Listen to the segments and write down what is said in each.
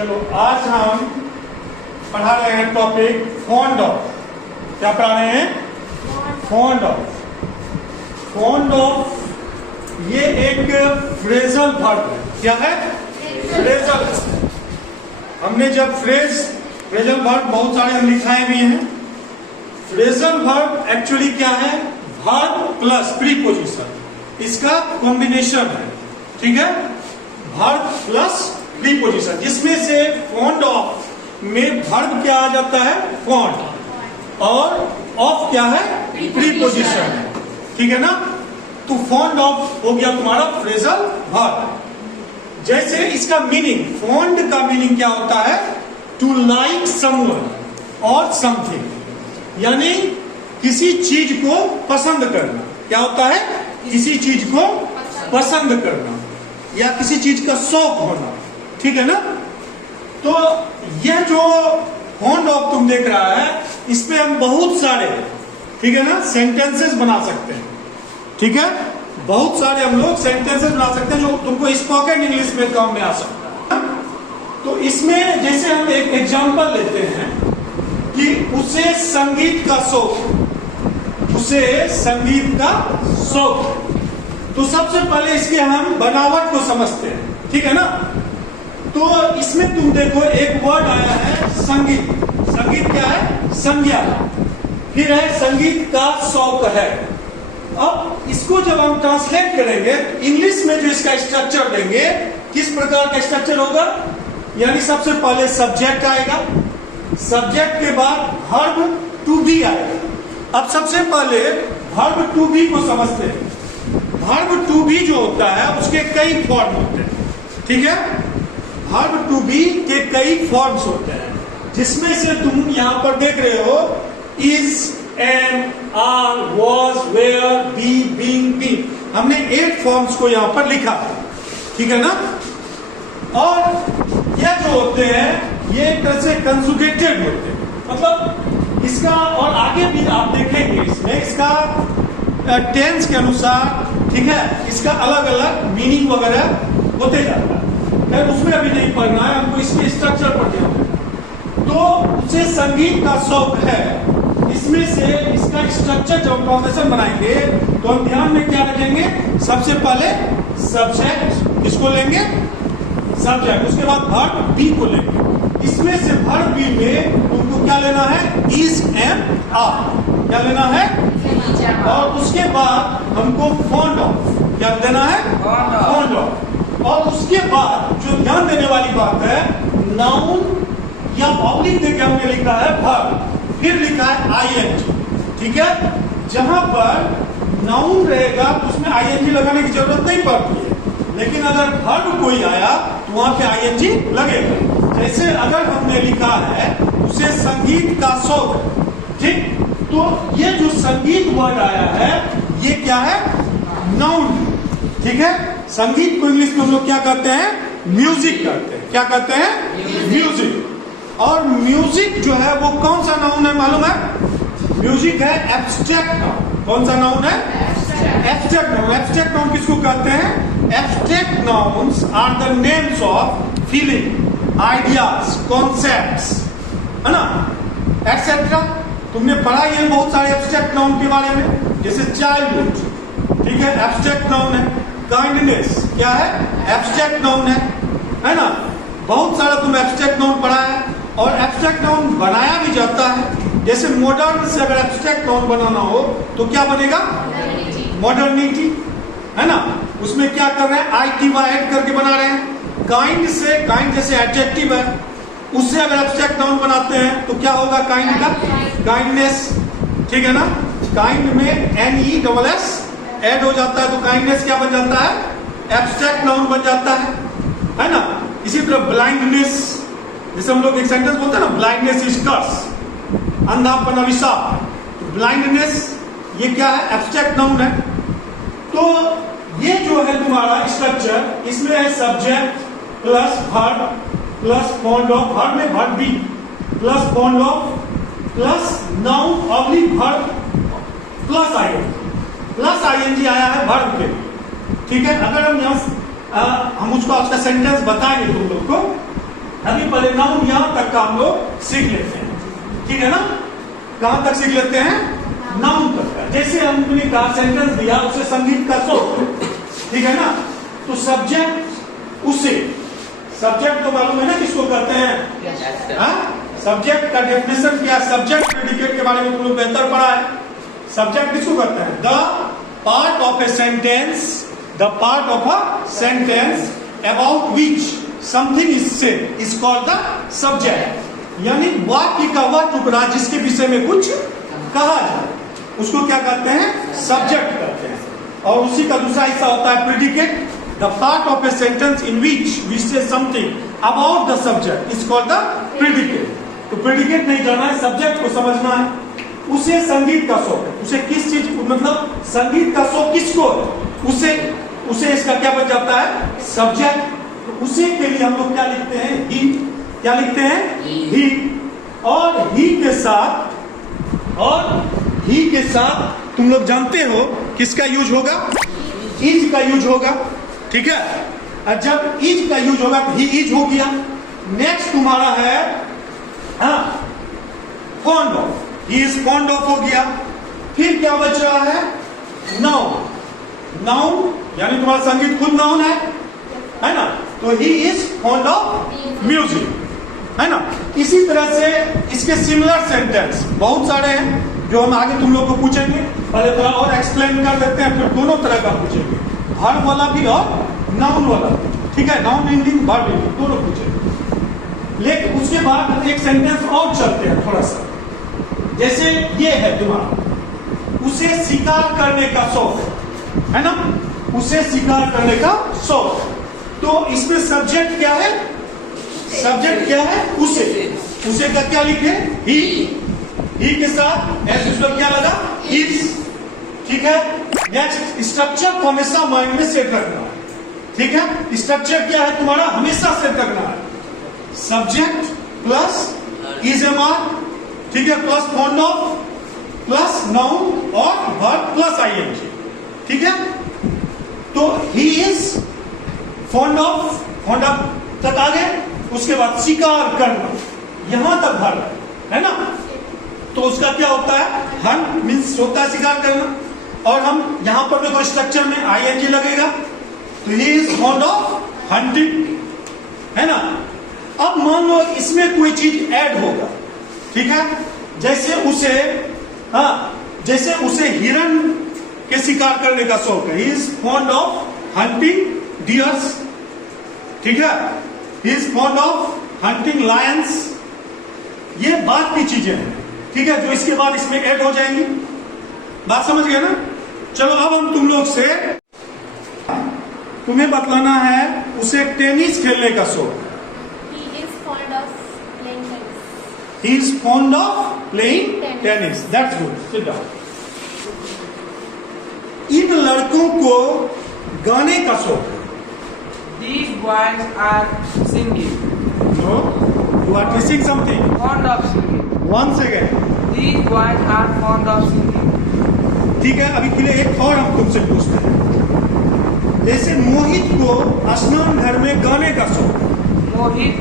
चलो आज हम पढ़ा रहे हैं टॉपिक फॉन्ड ऑफ। क्या पढ़ा रहे हैं? Fond of. फॉन्ड ऑफ ये एक फ्रेजल वर्ब है। क्या है? फ्रेजल। हमने जब फ्रेजल वर्ब बहुत सारे हम लिखाए भी हैं। फ्रेजल वर्ब एक्चुअली क्या है? वर्ब प्लस प्रीपोजिशन, इसका कॉम्बिनेशन है। ठीक है, वर्ब प्लस प्रीपोजिशन, जिसमें से फॉन्ड ऑफ में वर्ब क्या आ जाता है? फॉन्ड, और ऑफ क्या है? प्रीपोजिशन है। ठीक है ना? तो फॉन्ड ऑफ हो गया तुम्हारा फ्रेजल वर्ब। जैसे इसका मीनिंग, फॉन्ड का मीनिंग क्या होता है? टू लाइक समवन और समथिंग, यानी किसी चीज को पसंद करना। क्या होता है? किसी चीज को पसंद करना या किसी चीज का शौक होना। ठीक है ना? तो यह जो फॉन्ड ऑफ तुम देख रहा है, इसमें हम बहुत सारे, ठीक है ना, सेंटेंसेस बना सकते हैं। ठीक है, बहुत सारे हम लोग सेंटेंसेस बना सकते हैं जो तुमको स्पोकन इंग्लिश में काम में आ सकता है। तो इसमें जैसे हम एक एग्जांपल लेते हैं कि उसे संगीत का शौक, उसे संगीत का शौक। तो सबसे पहले इसके हम बनावट को समझते हैं। ठीक है ना? तो इसमें तुम देखो एक वर्ड आया है संगीत। संगीत क्या है? संज्ञा। फिर है संगीत का शौक है। अब इसको जब हम ट्रांसलेट करेंगे इंग्लिश में, जो इसका स्ट्रक्चर देंगे, किस प्रकार का स्ट्रक्चर होगा? यानी सबसे पहले सब्जेक्ट आएगा, सब्जेक्ट के बाद वर्ब टू बी आएगा। अब सबसे पहले वर्ब टू बी को समझते हैं। वर्ब टू बी जो होता है उसके कई फॉर्म होते हैं। ठीक है, वर्ब टू बी के कई फॉर्म्स होते हैं, जिसमें से तुम यहां पर देख रहे हो is, am, are, was, were, be, being, being. हमने 8 फॉर्म्स को यहां पर लिखा है। ठीक है ना? और यह जो होते हैं ये एक तरह से कंजुगेटेड होते हैं, मतलब इसका, और आगे भी आप देखेंगे इसमें इसका टेंस के अनुसार, ठीक है, इसका अलग अलग मीनिंग वगैरह होते जाता है। उसमें अभी नहीं पढ़ना है हमको, इसके स्ट्रक्चर पर ध्यान देना। तो उसे संगीत का शौक है, इसमें से इसका स्ट्रक्चर जब ट्रांसलेशन बनाएंगे तो हम ध्यान में क्या रखेंगे? सबसे पहले सब्जेक्ट, किसको लेंगे? सब्जेक्ट। उसके बाद वर्ब बी को लेंगे। इसमें से वर्ब बी में तुमको क्या लेना है? Is, am, are. क्या लेना है? और उसके बाद हमको फॉन्ड ऑफ क्या देना है? Fond of. और उसके बाद जो ध्यान देने वाली बात है, नाउन या पब्लिक देके हमने लिखा है वर्ब, फिर लिखा है आईएनजी। ठीक है, जहां पर नाउन रहेगा तो उसमें आईएनजी लगाने की जरूरत नहीं पड़ती है, लेकिन अगर वर्ब कोई आया तो वहां पे आईएनजी लगेगा। जैसे अगर हमने लिखा है उसे संगीत का शौक, ठीक, तो ये जो संगीत वर्ड आया है ये क्या है? नाउन। ठीक है, संगीत को इंग्लिश में हम लोग क्या कहते हैं? म्यूजिक कहते हैं। क्या कहते हैं? म्यूजिक। और म्यूजिक जो है वो कौन सा नाउन है मालूम है? म्यूजिक है एब्स्ट्रैक्ट नाउन। कौन सा नाउन है? Abstract noun. एब्स्ट्रैक्ट नाउन किसको कहते हैं? Abstract nouns are the names of feeling, ideas, concepts, है ना, एटसेट्रा। तुमने पढ़ा ही है बहुत सारे एब्स्ट्रैक्ट नाउन के बारे में, जैसे चाइल्डहुड, ठीक है, एब्स्ट्रैक्ट नाउन है। काइंडनेस क्या है? एब्स्ट्रैक्ट नाउन है ना? बहुत सारा तुम एब्स्ट्रैक्ट नाउन पढ़ा है। और एब्स्ट्रैक्ट नाउन बनाया भी जाता है। जैसे मॉडर्न से अगर एब्स्ट्रैक्ट नाउन बनाना हो तो क्या बनेगा? मॉडर्निटी, है ना? उसमें क्या कर रहे हैं? ITY ऐड करके बना रहे हैं। काइंड से, काइंड जैसे एडजेक्टिव है, उससे अगर एब्स्ट्रैक्ट नाउन बनाते हैं तो क्या होगा? काइंड का काइंडनेस। ठीक है ना? काइंड में NESS ऐड हो जाता है तो काइंडनेस क्या बन जाता है? एब्स्ट्रैक्ट नाउन बन जाता है ना? इसी तरह ब्लाइंडनेस, जैसे हम लोग एक सेंटेंस बोलते हैं ना, ब्लाइंडनेस इज कर्स, अंधापन अभिशाप। तो ब्लाइंडनेस ये क्या है? एब्स्ट्रैक्ट नाउन है। तो ये जो है तुम्हारा स्ट्रक्चर, इसमें है subject plus verb plus fond of, verb में verb be plus fond of plus noun oblique verb plus ING. Plus ING आया है वर्ब के। ठीक है, अगर हम यहाँ हम उसको आपका सेंटेंस बताएंगे तुम लोग को अभी पहले नाउन यहां तक का हम लोग सीख लेते हैं, ठीक है ना। कहां तक सीख लेते हैं? नाउन तक का। जैसे हमने कहा सेंटेंस दिया, उसे संगीत का शौक, ठीक है ना। तो सब्जेक्ट, उसे सब्जेक्ट तो मालूम है ना किसको कहते हैं? हाँ, सब्जेक्ट का डेफिनेशन क्या? सब्जेक्ट प्रेडिकेट के बारे में तुम लोग बेहतर पढ़ा है। सब्जेक्ट किसको कहते हैं? The part of a sentence, the part of a sentence about which something is said is called the subject. यानी वाक्य का वह टुकड़ा जिसके विषय में कुछ कहा जाए, उसको क्या कहते हैं? सब्जेक्ट कहते हैं। और उसी का दूसरा हिस्सा होता है predicate, the part of a sentence in which we say something about the subject is called the predicate. तो प्रेडिकेट नहीं करना है, सब्जेक्ट को समझना है। उसे संगीत का शौक है। उसे किस चीज, मतलब संगीत का शौक किसको है? उसे इसका क्या बन जाता है? सब्जेक्ट। तो उसे के लिए हम लोग क्या लिखते हैं? ही। क्या लिखते हैं? ही। और ही के साथ तुम लोग जानते हो किसका यूज होगा? इज का यूज होगा, ठीक है। और जब इज का यूज होगा तो ही इज हो गया। नेक्स्ट तुम्हारा है fond of, he is fond of हो गया। फिर क्या बच रहा है? नाउन। नाउन यानी तुम्हारा संगीत खुद नाउन है ना। तो he is fond of music, है ना। इसी तरह से इसके सिमिलर सेंटेंस बहुत सारे हैं जो हम आगे तुम लोग को पूछेंगे। पहले थोड़ा और एक्सप्लेन कर देते हैं, फिर दोनों तरह का पूछेंगे, वर्ब वाला भी और नाउन वाला भी, ठीक है। नाउन एंडिंग, वर्ब एंडिंग दोनों पूछेंगे। लेकिन उसके बाद एक सेंटेंस और चलते हैं थोड़ा सा। जैसे ये है तुम्हारा, उसे शिकार करने का शौक है ना। उसे शिकार करने का शौक। तो इसमें सब्जेक्ट क्या है? सब्जेक्ट क्या है? उसे का क्या लिखे? ही के साथ एस यूजुअल क्या लगा? इज, ठीक है। नेक्स्ट, स्ट्रक्चर को हमेशा माइंड में सेट रखना है, ठीक है। स्ट्रक्चर क्या है तुम्हारा? हमेशा सेट रखना है। Subject plus is am are, ठीक है, plus fond of plus noun और वर्ब प्लस आईएनजी, ठीक है। तो ही इज फॉन्ड ऑफ तक आ गए। उसके बाद शिकार करना, यहां तक भर है ना। तो उसका क्या होता है? हंट मीन्स होता है शिकार करना। और हम यहां पर देखो स्ट्रक्चर में आईएनजी लगेगा, तो he is fond of hunting, है ना। अब मान लो इसमें कोई चीज ऐड होगा, ठीक है। जैसे उसे हिरन के शिकार करने का शौक है, he is fond of hunting dears, ठीक है। He is fond of hunting Lions. ये बात की चीजें हैं, ठीक है, जो इसके बाद इसमें ऐड हो जाएंगी। बात समझ गए ना। चलो अब हम तुम लोग से, तुम्हें बतलाना है उसे टेनिस खेलने का शौक। He is fond of playing tennis. He is fond of playing tennis. That's good. Sit down. इन लड़कों को गाने का शौक है। These boys are singing. No, you are missing something. Fond of singing. Once again. These boys are fond of singing. ठीक है, अभी के लिए एक और हम तुमसे पूछते हैं। जैसे मोहित को स्नान घर में गाने का शौक है। Mohit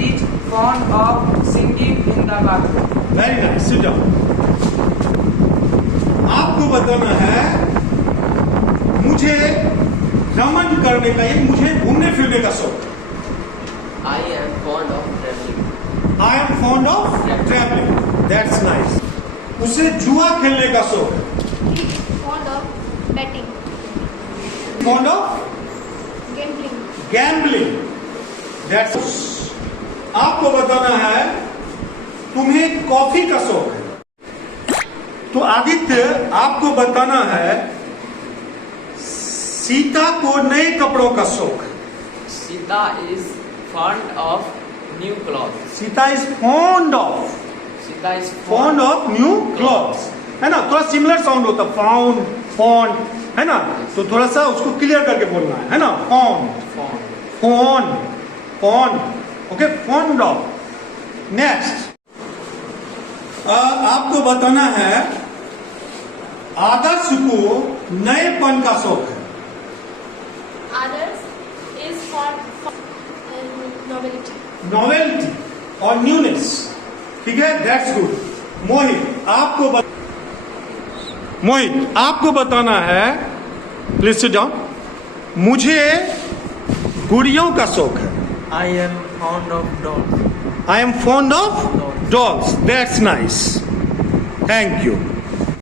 is fond of singing in the bathroom. Very nice, sit down. आपको बताना है मुझे भ्रमण करने का, ये मुझे घूमने फिरने का शौक है। I am fond of traveling. I am fond of travelling. That's nice. उसे जुआ खेलने का शौक है। He is fond of betting, fond of gambling. Gambling. That's. आपको बताना है तुम्हें कॉफी का शौक है। तो आदित्य आपको बताना है सीता को नए कपड़ों का शौक है। Sita is fond of new clothes. Sita is fond of, Sita is fond of new clothes, है ना। थोड़ा सिमिलर साउंड होता है, फाउंड, फॉन्ड, है ना। तो थोड़ा सा उसको क्लियर करके बोलना है ना। Fond, fond. Fond, fond, okay, fond of. Next, आपको बताना है आदर्श को नएपन का शौक है। Others is fond. No. Novelty. Novelty और न्यूनेस, ठीक है, दैट्स गुड। मोहित आपको बताना है, प्लीज सिट डाउन। मुझे गुड़ियों का शौक है। I am fond of dogs. I am fond of dogs, that's nice, thank you.